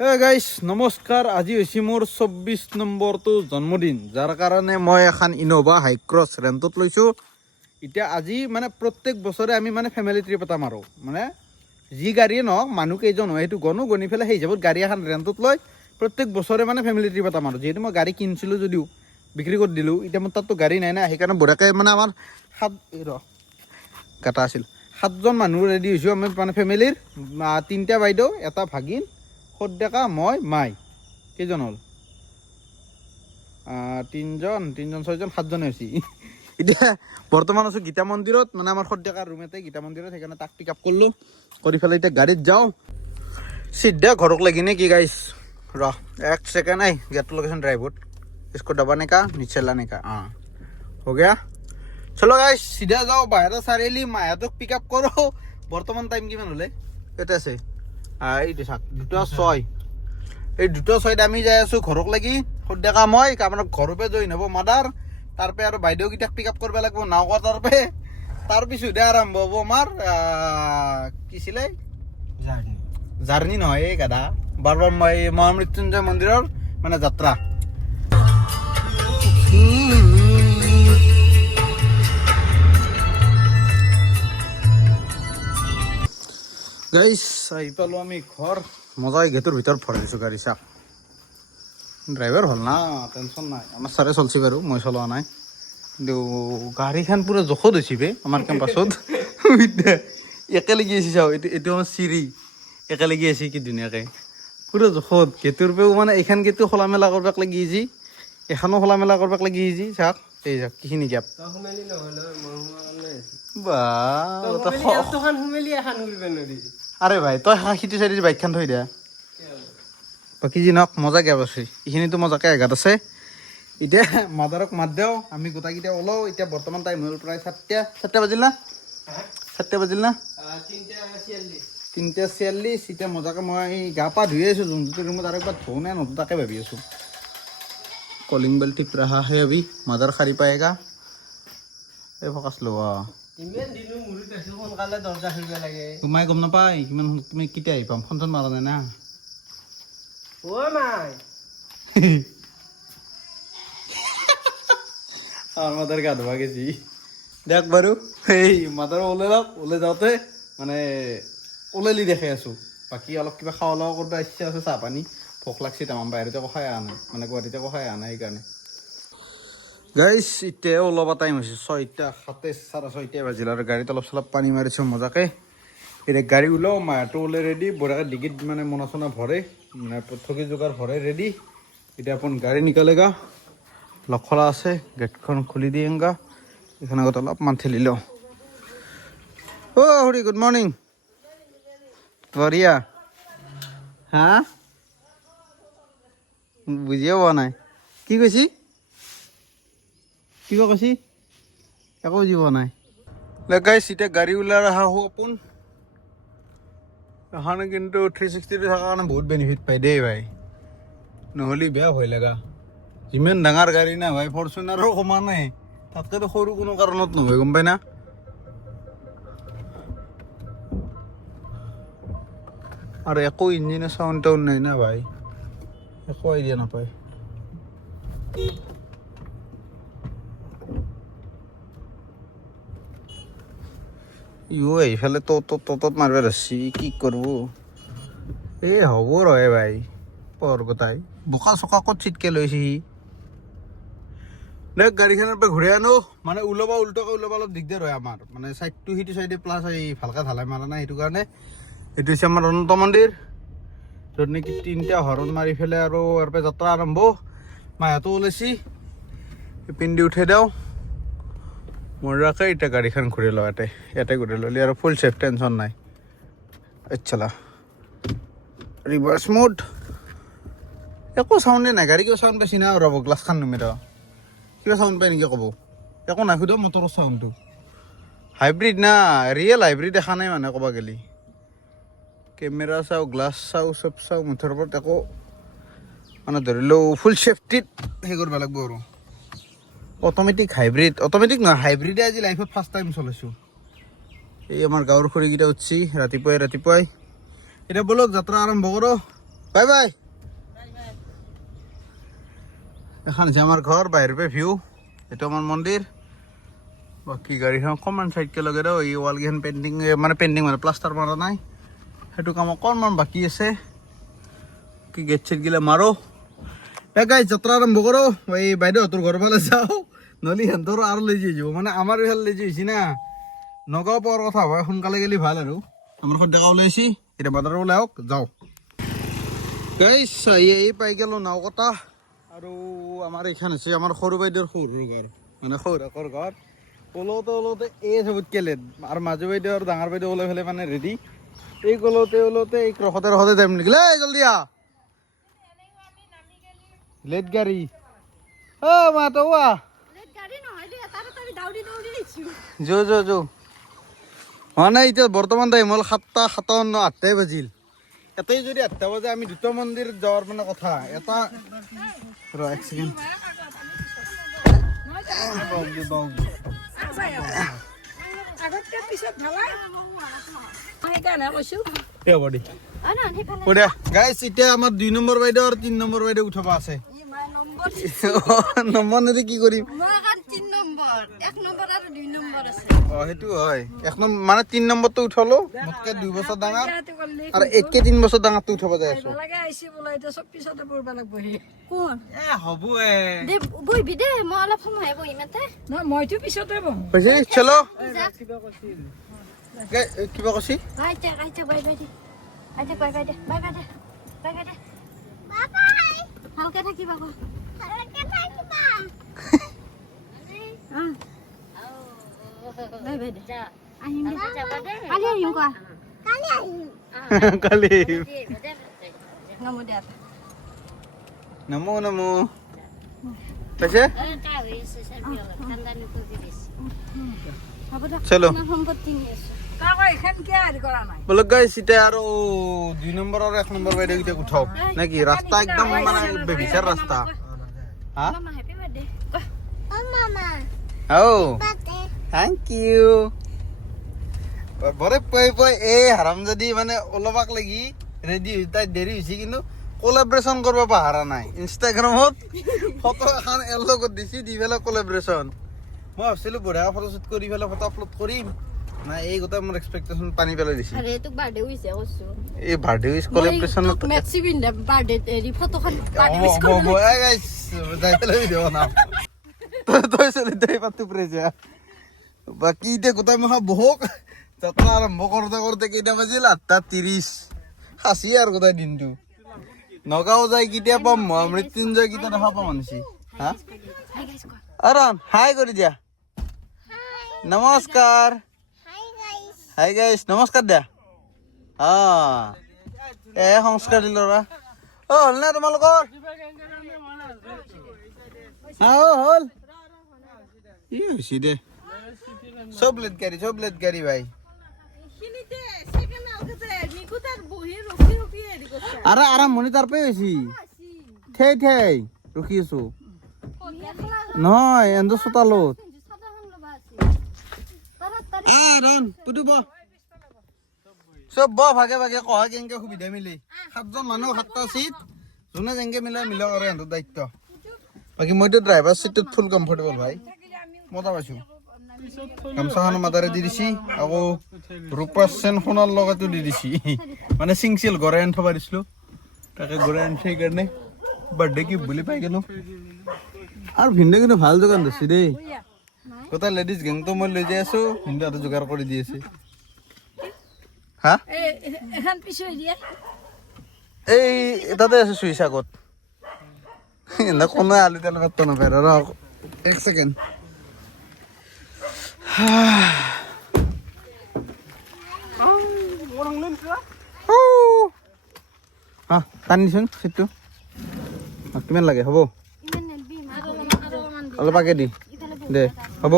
হে গাইছ নমস্কাৰ। আজি হৈছে মোৰ 24 নম্বৰটো জন্মদিন, যাৰ কাৰণে মই এখন ইন'ভা হাইক্ৰছ ৰেণ্টত লৈছোঁ। এতিয়া আজি মানে প্ৰত্যেক বছৰে আমি মানে ফেমিলি ট্ৰিপ এটা মাৰোঁ, মানে যি গাড়ীয়ে নহওক মানুহ কেইজন হয় সেইটো গণি পেলাই সেই হিচাপত গাড়ী এখন ৰেণ্টত লৈ প্ৰত্যেক বছৰে মানে ফেমিলি ট্ৰিপ এটা মাৰোঁ। যিহেতু মই গাড়ী কিনিছিলোঁ যদিও বিক্ৰী কৰি দিলোঁ, এতিয়া মোৰ তাততো গাড়ী নাই না, সেইকাৰণে বঢ়িয়াকৈ মানে আমাৰ সাতজন মানুহ ৰেডি হৈছোঁ আমি, মানে ফেমিলিৰ 3টা বাইদেউ, এটা ভাগিন, সদ্যকা, মই, মাই। কেইজন হ'ল? 3জন 6জন 7জনে হৈছে। এতিয়া বৰ্তমান আছোঁ গীতা মন্দিৰত, মানে আমাৰ সদ্যকাৰ ৰুমতে গীতা মন্দিৰত, সেইকাৰণে তাক পিক আপ কৰিলোঁ, কৰি পেলাই এতিয়া গাড়ীত যাওঁ চিধা ঘৰক লাগি নে কি গাইছ। এক सेकंड है, गेट लोकेशन ड्राइवुड, इसको दबाने का नीचे लाने का। हाँ हो गया, चलो गाइस सीधा जाओ बाहर चारिআলি মায়াতক পিক আপ কৰোঁ। বৰ্তমান টাইম কিমান হ'লে কেইটা আছে? এই 2:06। এই 2:06 আমি যাই আছোঁ ঘৰক লাগি। সদ্যকা মই আমাৰ ঘৰৰ পৰা জইন হ'ব মাদাৰ, তাৰপে আৰু বাইদেউকেইটাক পিক আপ কৰিব লাগিব নাওকৰ তাৰপে। তাৰপিছতহে আৰম্ভ হ'ব আমাৰ কি আছিলে জাৰ্ণি নহয় এই গাধা, বাৰবাৰ মই মহামৃত্যুঞ্জয় মন্দিৰৰ মানে যাত্ৰা। গাইছ আহি পালোঁ আমি ঘৰ, মজাই গেটৰ ভিতৰত ভৰাই দিছোঁ গাড়ী। চাক ড্ৰাইভাৰ হ'ল না, টেনশ্যন নাই। আমাৰ ছাৰে চলছি বাৰু, মই চলোৱা নাই, কিন্তু গাড়ীখন পূৰা জোখত হৈছে বে আমাৰ কেম্পাছত। একেলগে আছে চাওঁ, এইটো আমাৰ চিৰি একেলগে আছে কি ধুনীয়াকৈ পূৰা জোখত। গেটৰ পৰাও মানে এইখন গেটো খোলা মেলা কৰিব লাগি আহিছি, এখনো খোলা মেলা কৰিব লাগি আহিছি। চাওক এই চাওক কিখিনি গেপ বা। আৰে ভাই তই সিটো চাইডে বাইকখন থৈ দিয়া, বাকী যি নহওক মজা গেপ আছে, এইখিনিতো মজাকৈ এঘাত আছে। এতিয়া মাদাৰক মাত দিওঁ, আমি গোটাইকেইটা ওলাওঁ। এতিয়া বৰ্তমান টাইম হ'ল প্ৰায় 7টা বাজিল না, 7টা বাজিল না, 3:46। এতিয়া মজাকৈ মই গা পা ধুই আছোঁ যোনটো ৰুমত, আৰু একবাৰ ধুওঁ নে নধুওঁ তাকে ভাবি আছোঁ। কলিং বেল টিপ ৰহা হে অভি, মাদাৰ শাৰী পায়েগা। এই ফকাচ লোৱা তোমাই গম নাপায় কিমান তুমি কেতিয়া আহি পাম, ফোন চোন মাৰা নাই না। আমাৰ মাদাৰ গা ধোয়া গেছি দেখ বাৰু। এই মাদাৰ ওলাই যাওঁতে মানে ওলালি দেখাই আছোঁ। বাকী অলপ কিবা খাৱা লাৱা কৰিব ইচ্ছা আছে, চাহ পানী ভোক লাগছে তামাম, বাহিৰতে একো খাই অহা নাই, মানে গুৱাহাটীতে একো খাই অহা নাই সেইকাৰণে। গাইছ এতিয়া ওলাবা টাইম হৈছে 6:27, 6:30 বাজিল, আৰু গাড়ীত অলপ চলপ পানী মাৰিছোঁ মজাকৈ। এতিয়া গাড়ী ওলাওঁ, মাহটো ওলাই ৰেডি, বঢ়িয়াকৈ ডিগিত মানে মোনা চোনা ভৰে, মানে ঠগি যোগাৰ ভৰে ৰেডি। এতিয়া আপোন গাড়ী নিকালেগা, লক খোলা আছে, গেটখন খুলি দিয়েগা। এইখন আগত অলপমান ঠেলি লওঁ। হৰি গুড মৰ্ণিং, বঢ়িয়া। হা বুজিয়ে পোৱা নাই কি কৈছি, কিবা কৈছি একো বুজি পোৱা নাই। গাইছ এতিয়া গাড়ী ওলাই অহা আপোন এখন, কিন্তু 360 থকাৰ কাৰণে বহুত বেনিফিট পায় দেই ভাই, নহ'লে বেয়া ভয় লগা। যিমান ডাঙৰ গাড়ী না ভাই, ফৰচুনাৰো সমানে, তাতকেতো সৰু কোনো কাৰণত নহয়, গম পাই না। আৰু একো ইঞ্জিনৰ চাউণ্ড টাউন নাই না ভাই, একো আইডিয়া নাপায়। এইফালে তত মাৰিব ধৰছি, কি কৰিব এই হ'ব ৰহে ভাই। পৰ গোটাই বোকা চকা ক'ত চিটকে লৈছে সি। দেখ গাড়ীখনৰ পৰা ঘূৰাই আনো, মানে ওলাবা উল্টাকৈ ওলাবা অলপ দিগদাৰ হয় আমাৰ, মানে চাইডটো সিটো চাইডে প্লাছ এই ভালকৈ ঢালাই মাৰা নাই, সেইটো কাৰণে। এইটো হৈছে আমাৰ অনন্ত মন্দিৰ, য'ত নেকি 3টা হৰণ মাৰি পেলাই আৰু ইয়াৰ পৰা যাত্ৰা আৰম্ভ। মাহঁতো ওলাইছি, পিন্ধি উঠাই দিওঁ মজাকৈ। এতিয়া গাড়ীখন ঘূৰি লওঁ, ইয়াতে ঘূৰি ল'লি আৰু ফুল ছেফ, টেনশ্যন নাই। আচ্ছা ৰিভাৰ্ছ মোড, একো চাউণ্ডে নাই। গাড়ী কিবা চাউণ্ড পাইছি না, ৰ'ব গ্লাছখন নুমি ৰ, কিবা চাউণ্ড পায় নেকি ক'ব। একো নাই, সুধক মটৰৰ চাউণ্ডটো। হাইব্ৰিড না, ৰিয়েল হাইব্ৰিড দেখা নাই মানে ক'ব গ'লে। কেমেৰা চাওঁ, গ্লাছ চাওঁ, চব চাওঁ, মুঠৰ ওপৰত একো মানে ধৰি লওঁ ফুল ছেফটিত সেই কৰিব লাগিব আৰু। অট'মেটিক হাইব্ৰিড, অট'মেটিক নহয় হাইব্ৰিডে আজি লাইফত ফাৰ্ষ্ট টাইম চলাইছোঁ। এই আমাৰ গাঁৱৰ খুৰীকেইটা উঠছি ৰাতিপুৱাই। এতিয়া ব'লক যাত্ৰা আৰম্ভ কৰোঁ। Bye bye. এখন আছে আমার ঘর, বাইরের পে ভিউ। এটা আমার মন্দির। বাকি গাড়ীখন অকণমান চাইডকে লগাই দিওঁ। এই ৱালকেইখন পেইণ্টিং মানে প্লাষ্টাৰ মাৰা নাই, সেইটো কাম অকণমান বাকী আছে। কি গেট চেটগিলা মাৰো। গাইজ যাত্ৰা আৰম্ভ কৰোঁ। এই বাইদেউহঁতৰ ঘৰৰ ফালে যাওঁ, নহ'লে সিহঁতৰ আৰু লেজি হৈ যাব। মানে আমাৰ এইফালে লেজি হৈছে না, নগাঁও পোৱাৰ কথা হয়, সোনকালে গ'লে ভাল আৰু। আমাৰ সদ্যকা ওলাইছি, এতিয়া বাজাৰৰ ওলাই আহক, যাওঁ। গাইজ এই পাই গ'লোঁ নাওকটা। আৰু আমাৰ এইখন হৈছে আমাৰ সৰু বাইদেউৰ সৰুৰ ঘৰ, মানে সৌৰাকৰ ঘৰ। ওলতে এই চবতকৈ লেট, আৰু মাজু বাইদেউ আৰু ডাঙৰ বাইদেউ ওলাই পেলাই মানে ৰেডি। এই ওলতে এই ৰখতে যাম নেকি? এই জলদি আহ, লেট গাড়ী। মা তো যো মানে এতিয়া বৰ্তমান টাইম হ'ল 7:57, 8টাই বাজিল। এটাই যদি 8টা বাজে আমি দুটা মন্দিৰ যোৱাৰ মানে কথা। এটা এক ছেকেণ্ড, গাইজ এতিয়া আমাৰ 2 নম্বৰ বাইদেউ আৰু 3 নম্বৰ বাইদেউ উঠাব আছে। নম্বৰ নিদি কি কৰিম? সেইটো হয়, 1 নম্বৰ মানে 3 নম্বৰটো উঠালো, মোতকে 2 বছৰ ডাঙৰ আৰু একে 3 বছৰ ডাঙৰটো উঠাব যাই আছো। চলো কিবা কৈছি ভালকে থাকিবা। নমো নমো চলো বলো গাইস, এটা আৰু 2 নম্বৰ আৰু 1 নম্বৰ বাইদেউ কেইটা উঠাও নাকি? ৰাস্তা একদম মানে বেবিচাৰ ৰাস্তা। Thank U. বৰে পই এই হাৰামজাদি মানে অলপাক লাগি ৰেডি হৈ তাই দেৰি হৈছে, কিন্তু কোলাবৰেশ্যন কৰিব পাহৰা নাই। ইনষ্টাগ্ৰামত ফটো এখন এৰ লগত দিছি, দি পেলাই কোলাবৰেশ্যন। মই ভাবছিলো বঢ়িয়া ফটো শ্বুট কৰি পেলাই ফটো আপলোড কৰিম না, এই গোটেই মোৰ এক্সপেক্টেশ্যন পানী পেলাই দিছে। আৰে তোক বাৰ্থডে উইছে কৈছো, এই বাৰ্থডে উইচ কোলাবৰেশ্যনত মেক্সি পিন্ধা বাৰ্থডে এৰি ফটোখন বাৰ্থডে উইচ কৰিব। মই গাইস যাই পেলাই ভিডিঅ' বনাম। তই চলি তই পাতু প্ৰেজা। বাকি এতিয়া গোটাই মহা বহক। যাত্ৰা আৰম্ভ কৰোঁতে কেইটা বাজিল? 8:30। সাঁচি আৰু গোটেই দিনটো। নগাঁও যাই কেতিয়া পাম? মৃত্যুঞ্জয় কেতিয়া দেখা পাম আনিছি? হা আৰাম হাই কৰি দিয়া। নমস্কাৰ। হাই গাইছ, নমস্কাৰ দিয়া। সংস্কাৰ দিল ল'ৰা। হ'ল নে তোমালোকৰ? হ'ল কি হৈছে দে? চব লেট গাড়ী ভাই। আরে আরামনি তার পে হইছি, ঠেই রুকি আছো। নহয় এন্দ চোতালত। চব ভাগে কহা কেনেকে সুবিধা মিলি। 7জন মানুহ 7টা চিট, যোনে যেনেকে মিলা কৰে এন্দ দায়িত্ব। বাকি মইতো ড্ৰাইভাৰ চিটত ফুল কমফৰ্টেবল ভাই, মজা পাইছো। গামছাখন মাদাৰে দি দিছি, আকৌ ৰূপাচেন সোণৰ লগতো দি দিছি। মানে চিংচিল গড়াই আনি থবা দিছিলো, তাকে গড়াই আনিছে সেইকাৰণে বাৰ্থডে কি বুলি পাই গেলো। আৰু ভিন্দে কিন্তু ভাল যোগান ধৰছি দেই। গোটেই লেডিজ গেংটো মই লৈ যাই আছো, ভিন্দে হাতে যোগাৰ কৰি দি আছে। হা এই তাতে আছে চুইচ আগত। না কোনো আলু তেল কাটতো নাপায়। ৰ 1 ছেকেণ্ড। টানিছোন চিটটো। কিমান লাগে? হ'ব অলপ আগে দি দে, হ'ব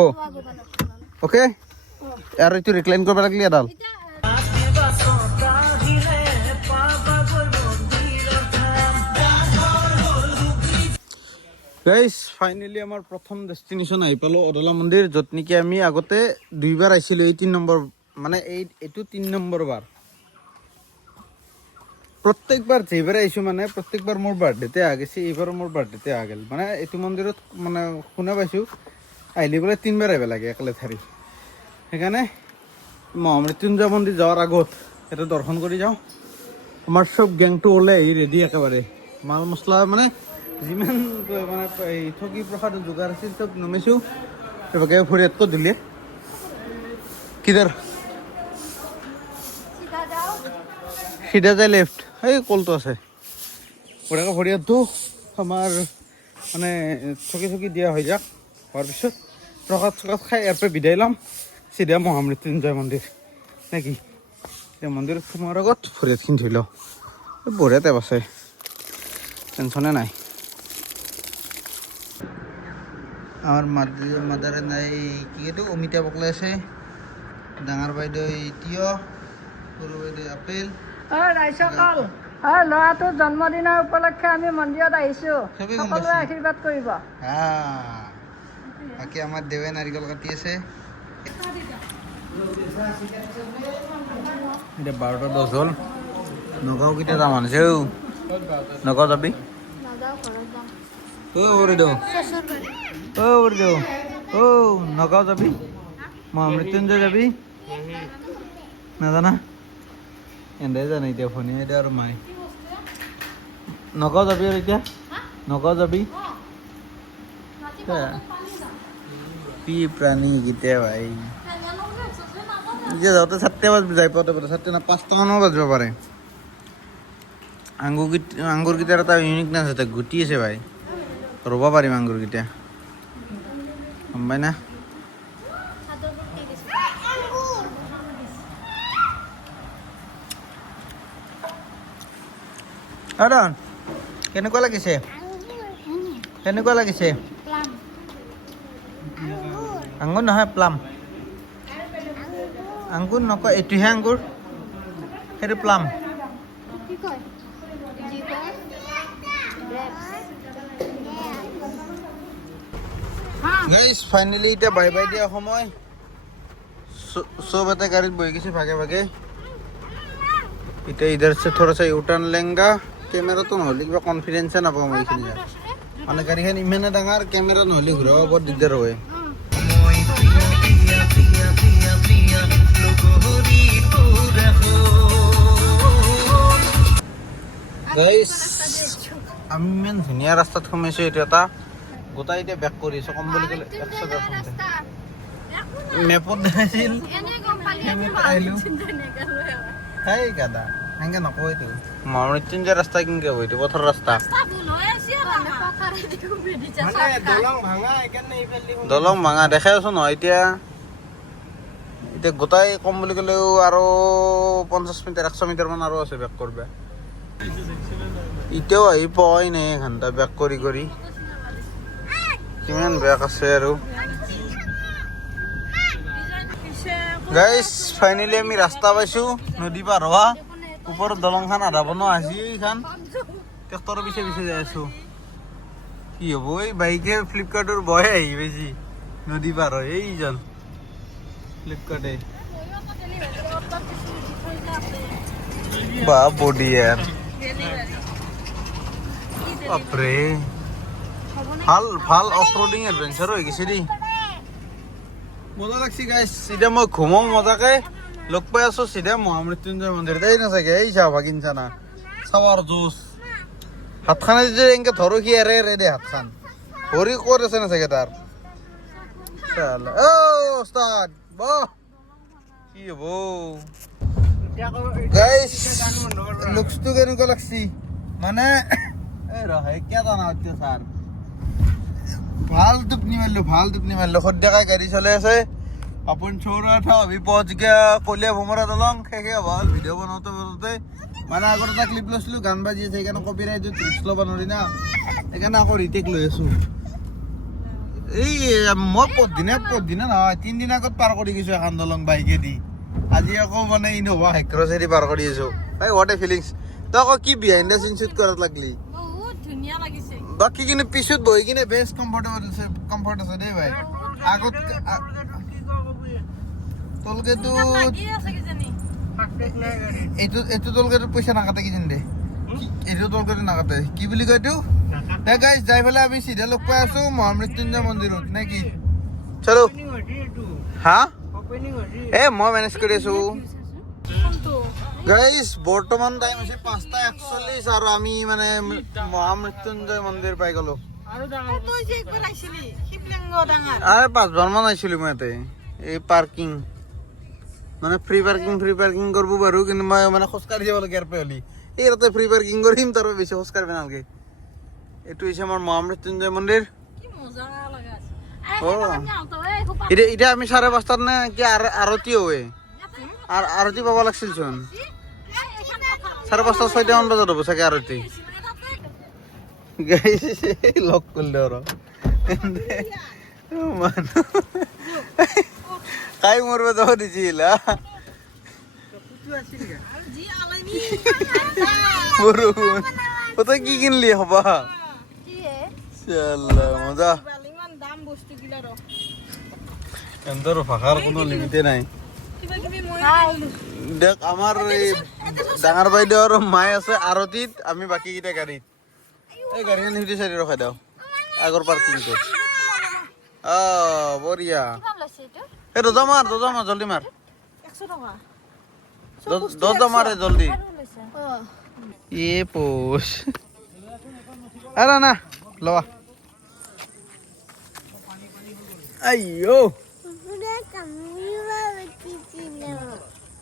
অ'কে। আৰু এইটো ৰিক্লাইন কৰিব লাগিলে এডাল। গাইজ ফাইনেলি আমাৰ প্ৰথম ডেষ্টিনেশ্যন আহি পালোঁ, অদলা মন্দিৰ, য'ত নেকি আমি আগতে 2বাৰ আহিছিলোঁ। এই 3 নম্বৰ মানে এইটো 3 নম্বৰ বাৰ। প্ৰত্যেকবাৰ যেইবাৰে আহিছোঁ মানে প্ৰত্যেকবাৰ মোৰ বাৰ্থডেতে আগেছে, এইবাৰো মোৰ বাৰ্থডেতে আগেল। মানে এইটো মন্দিৰত মানে শুনা পাইছোঁ আহিলে বোলে 3বাৰ আহিব লাগে একেলেঠাৰি। সেইকাৰণে মহামৃত্যুঞ্জয় মন্দিৰ যোৱাৰ আগত এটা দৰ্শন কৰি যাওঁ। আমাৰ চব গেংটো ওলাই আহি ৰেডি একেবাৰে, মাল মছলা মানে যিমান মানে এই ঠগী প্ৰসাদ যোগাৰ আছিল চব নমাইছোঁ। চবকে ফৰিয়াদটো দিলে কিদাৰ সিধা যায় লেফ্ট, এই কলটো আছে বঢ়িয়াকৈ ফৰিয়াদটো আমাৰ মানে চকী দিয়া হৈ যাক। হোৱাৰ পিছত প্ৰসাদ চসাদ খাই ইয়াৰ পৰা বিদায় ল'ম, চিধা মহামৃত্যুঞ্জয় মন্দিৰ নে কি? এতিয়া মন্দিৰত সোমোৱাৰ আগত ফৰিয়াদখিনি ধুই লওঁ। বঢ়িয়া টাইপ আছে, টেনশ্যনে নাই। আমাৰ মাদাৰে নাই কি এইটো অমিতা পকলাই আছে, ডাঙৰ বাইদেউ তিয়হ, সৰু বাইদেউ আপেল। ল'ৰাটোৰ জন্মদিনৰ উপলক্ষে আমি মন্দিৰত আহিছো, চবেই গম সকলোৱে পাইছে। আশীৰ্বাদ কৰিব। বাকী আমাৰ দেৱে নাৰিকল কাটি আছে। এতিয়া 12:10 হ'ল। নগাঁও কেতিয়া যাম আনিছে? নগাঁও যাবি? নগাঁও যাবি? মহামৃত্যুঞ্জয় যাবি? নাজানা? এনে জানে এতিয়া ফোনে এতিয়া আৰু মাই। নগাঁও যাবি আৰু এতিয়া? নগাঁও যাবি? কি প্ৰাণী কেতিয়া ভাই, এতিয়া যাওঁতে 4টা যাই পাওঁতে 5টামানো বাজিব পাৰে। আঙুৰকেইটাৰ এটা ইউনিকনেছ আছে, গুটি আছে ভাই, ৰ'ব পাৰিম আঙুৰকেইটা, গম পাই না? কেনেকুৱা লাগিছে? কেনেকুৱা লাগিছে? আঙুৰ নহয়, প্লাম। আঙুৰ নকয়, এইটোহে আঙুৰ, সেইটো প্লাম। গাইজ ফাইনেলি এতিয়া বাই বাই দিয়া সময়। চব এটা গাড়ীত বহি গৈছে ভাগে ভাগে। এতিয়া ইধাৰ সে থোৰা চা ইউটাৰ্ণ লেংগা। কেমেৰাটো নহ'লে কিবা কনফিডেঞ্চে নাপাওঁ মই এইখিনি জেগাত। মানে গাড়ীখন ইমানে ডাঙৰ, কেমেৰা নহ'লে ঘূৰাব বৰ দিগদাৰ হয়। গাইজ আমি ইমান ধুনীয়া ৰাস্তাত সোমাইছোঁ। এইটো এটা গোটাই এতিয়া বেক কৰি আছোঁ, কম বুলি ক'লে 110 মেপত দেখাইছিল, আহিলোঁ। সেই গাদা সেনেকে নকয়তো। মহামৃত্যুঞ্জয় ৰাস্তা কেনেকে হ'ব? এইটো পথৰ ৰাস্তা, দলং ভাঙা দেখাই আছো নহয়। এতিয়া গোটাই কম বুলি ক'লেও আৰু 50 মিটাৰ 100 মিটাৰমান আৰু আছে বেক কৰিব। এতিয়াও আহি পোৱাই নাই ঘণ্টা বেক কৰি কৰি, কিমান বেক আছে আৰু। গাইজ ফাইনেলি আমি ৰাস্তা পাইছোঁ, নদী পাৰ হোৱা। ওপৰত দলংখন আধা বনোৱা হৈছে, এইখন ট্ৰেক্টৰৰ পিছে পিছে যাই আছোঁ। কি হ'ব এই বাইকে ফ্লিপকাৰ্টৰ বয়ে আহি পাইছি নদী পাৰ হয়। এইজন ফ্লিপকাৰ্টে বা বডি ইয়াৰ বাপৰে, ভাল অফ ৰোডিং এডভেঞ্চাৰ হৈ গৈছে দেই, মজা লাগছি গাইছ। এতিয়া মই ঘুমাম মজাকে, লগ পাই আছো চিধা মহামৃত্যুঞ্জয় মন্দিৰ। এই না চাগে এই চাহ ভাগিন চানা চাৱাৰ জুচ হাত খানে যদি এনেকে ধৰো সি এৰে এৰে দে হাত খান ভৰি ক'ত আছে না চাগে তাৰ। কি হব গাইছ, লুকছটো কেনেকুৱা লাগছি মানে ভাল টোপনি মাৰিলো সদ্যাকাই গাড়ী চলাই আছে। আপোন চৌৰা থা অভি পहुঁচ গয়া কলিয়া ভোমৰা দলং। শেষে ভাল ভিডিঅ' বনাওঁতে মানে আগত এটা ক্লিপ লৈছিলোঁ, গান বাজি আছে, সেইকাৰণে কপিৰাইটত ৰিস্ক ল'ব নোৱাৰি না, সেইকাৰণে আকৌ ৰিটেক লৈ আছো। এই মই পৰদিনা নহয় 3 দিন আগত পাৰ কৰি গৈছো এখন দলং বাইকেদি। আজি আকৌ মানে ইন'ভা হেক্ৰছেদি পাৰ কৰি আছো। ভাই হোৱাট এ ফিলিংছ। তই আকৌ কি বিহাইণ্ড দ্য চিন শ্বুট কৰাত লাগলি? বহুত ধুনীয়া লাগিছে। বাকী কিন্তু পিছত বহি কিনে বেষ্ট কমফৰ্ট আছে দেই ভাই। আগত তোলকেতো এইটো তোলকেতো পইচা নাকাটে কিজানি দে। এইটো তৰকাৰী নাকাটে কি বুলি কয় এইটো গাইজ যাই পেলাই আমি চিধা লগ পাই আছো মহামৃত্যুঞ্জয় মন্দিৰত নে কি চলো হা এ মই মেনেজ কৰি আছো গাইজ বৰ্তমান টাইম হৈছে 5:41 আৰু আমি মানে মহামৃত্যুঞ্জয় মন্দিৰ পাই গলো আৰে 5 বাৰ মান আহিছিলো মই ইয়াতে এই পাৰ্কিং মানে ফ্ৰী পাৰ্কিং কৰিব পাৰো কিন্তু মই মানে খোজকাঢ়ি যাব লাগে ইয়াৰ পৰা হলি এই ইয়াতে ফ্ৰী পাৰ্কিং কৰিম তাৰ বেছি খোজকাঢ়িব নালাগে এইটো হৈছে আমাৰ মহামৃত্যুঞ্জয় মন্দিৰ এতিয়া আমি 5:30 নে কি আৰতি হয় আর আরতি পাবা লাগছিল চোন 5:30 6টা মান বজাত হব চাগে আরতি গাইস লক করলে ওরা কাই মরবে তো দিছিল ওটা কি কিনলি হবা শালা মজা এন্দর ফাঁকার কোনো লিমিটে নাই দেখ আমার এই ডাঙৰ বাইদেউ আৰু মাই আছে আৰতিত আমি বাকি কিটা গাড়ীত এই গাড়ীখন হিটি চাইডে ৰখাই দাও আগৰ পাৰ্কিংটো বঢ়িয়া এই দৰ্জা মাৰ জলদি মাৰ 100 টাকা দৰ্জা মাৰে জলদি এ পোষ আৰে না লওয়া আইয়ো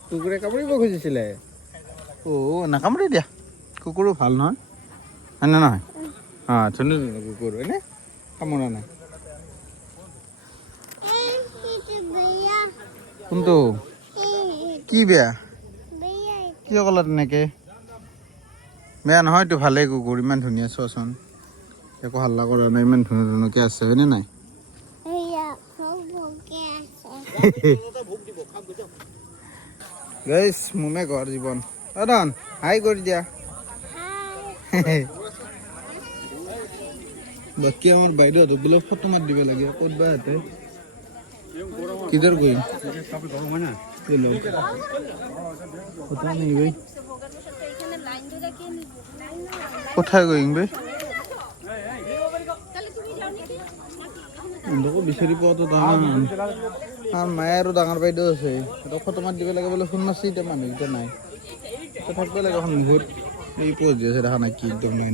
কুকুৰে কামুৰিব খুজিছিলে নাকামুৰি দিয়া কুকুৰো ভাল নহয় হয়নে নহয় ধুনীয়া কুকুৰ হয়নে কামোৰা নাই কোনটো কি বেয়া কিয় ক'লা তেনেকে বেয়া নহয়তো ভালেই কুকুৰ ইমান ধুনীয়া চোৱাচোন একো হাল্লা কৰা নাই ইমান ধুনীয়া ধুনীয়াকে আছে হয়নে নাই গাইস মুমে ঘৰ জীৱন অদন হাই কৰি দিয়া বাকি আমার বাইরে অতগুলো ফটো মার দিবে লাগে কতবা হাতে কিধর গই हेलो पता नहीं भाई কোথায় গইং ভাই দেখো বিচাৰি পোৱা তো টান আৰ মায়েৰও ডাঙৰ বাইদেউ আছে এটা ফটো মার দিবে লাগে বলে শুননাছি এটা মানুহ এটা নাই তো থাকবে লাগে এখন মুহূর্ত এই পোজ দিয়েছে দেখা নাই কি একদম নাই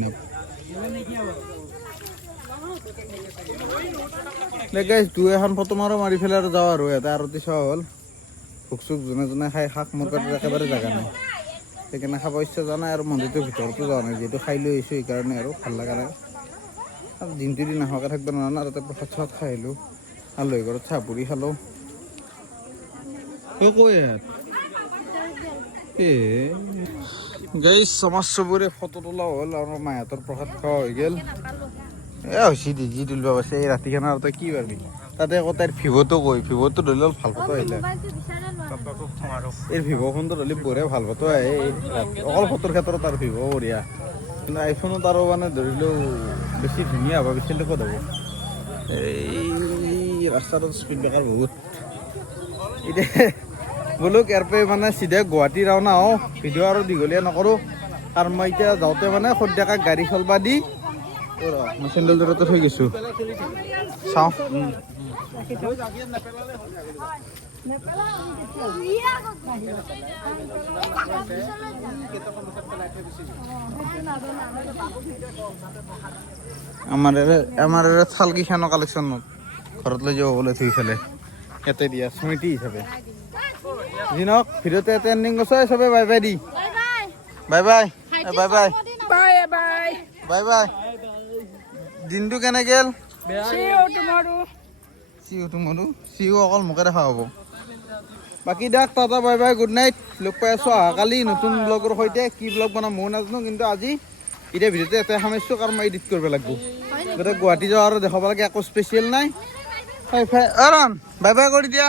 না গাইজ দুই এখন ফটো মাৰি ফেলে আৰু যাওঁ আৰু ইয়াতে আৰতি চোৱা হ'ল ভোক চোক যোনে যোনে খাই শাক মৰকাত একেবাৰে জেগা নাই সেইকাৰণে খাব ইচ্ছা যোৱা নাই আৰু মন্দিৰটোৰ ভিতৰতো যোৱা নাই যিহেতু খাই লৈ আহিছোঁ সেইকাৰণে আৰু ভাল লগা নাই আৰু দিনটো দিন নোখোৱাকৈ থাকিব নোৱাৰা না তাতে প্ৰসাদ চসাদ খাই আহিলোঁ আলহী ঘৰত চাহ পুৰি খালোঁ গাইজ আমাৰ চবৰে ফটো তোলা হ'ল আৰু মাহঁতৰ প্ৰসাদ খোৱা হৈ গ'ল হৈছে যি তুলিব পাৰছে এই ৰাতিখান আৰু তই কি পাৰবি তাতে আকৌ তাইৰ ভিভ'টো কৈ ভিভ'টো ধৰি লওক ভাল ফটো আহিলে এই ভিভ'খনটো ধৰিলে বঢ়িয়া ভাল ফটো আহে অকল ফটোৰ ক্ষেত্ৰত তাৰ ভিভ' বঢ়িয়া কিন্তু আইফোনত আৰু মানে ধৰিলেও বেছি ধুনীয়া হ'ব বেছিলৈ ক'ত হ'ব এই ৰাস্তাটোত স্পীড ব্ৰেকাৰ বহুত এতিয়া বোলো ইয়াৰ পৰা মানে চিধা গুৱাহাটী ৰাওনা হওঁ ভিডিঅ' আৰু দীঘলীয়া নকৰোঁ কাৰণ মই এতিয়া যাওঁতে মানে সদ্যহতে গাড়ী চলবা দি মই চেণ্ডেল জোৰতে থৈ গৈছোঁ চাওঁ আমাৰ থালকেইখনৰ কালেকশ্যনত ঘৰত লৈ যাব বোলে থৈ ফেলে ইয়াতে দিয়া স্মৃতি হিচাপে যি নহওক ভিডিঅ'তে ইয়াতে এণ্ডিং কৰিছে চবে bye by the bye bye bye bye bye bye দিনটো কেনে গেল চিও অকল মোকে দেখা হ'ব বাকী দিয়ক tata bye bye good night লগ পাই আছোঁ অহাকালি নতুন ব্লগৰ সৈতে কি ব্লগ বনাম ময়ো নাজানো কিন্তু আজি এতিয়া ভিডিঅ'টো এটাই সামৰিছোঁ কাৰণ মই এডিট কৰিব লাগিব গতিকে গুৱাহাটী যোৱা আৰু দেখাব লাগে একো স্পেচিয়েল নাই বাই বাই কৰি দিয়া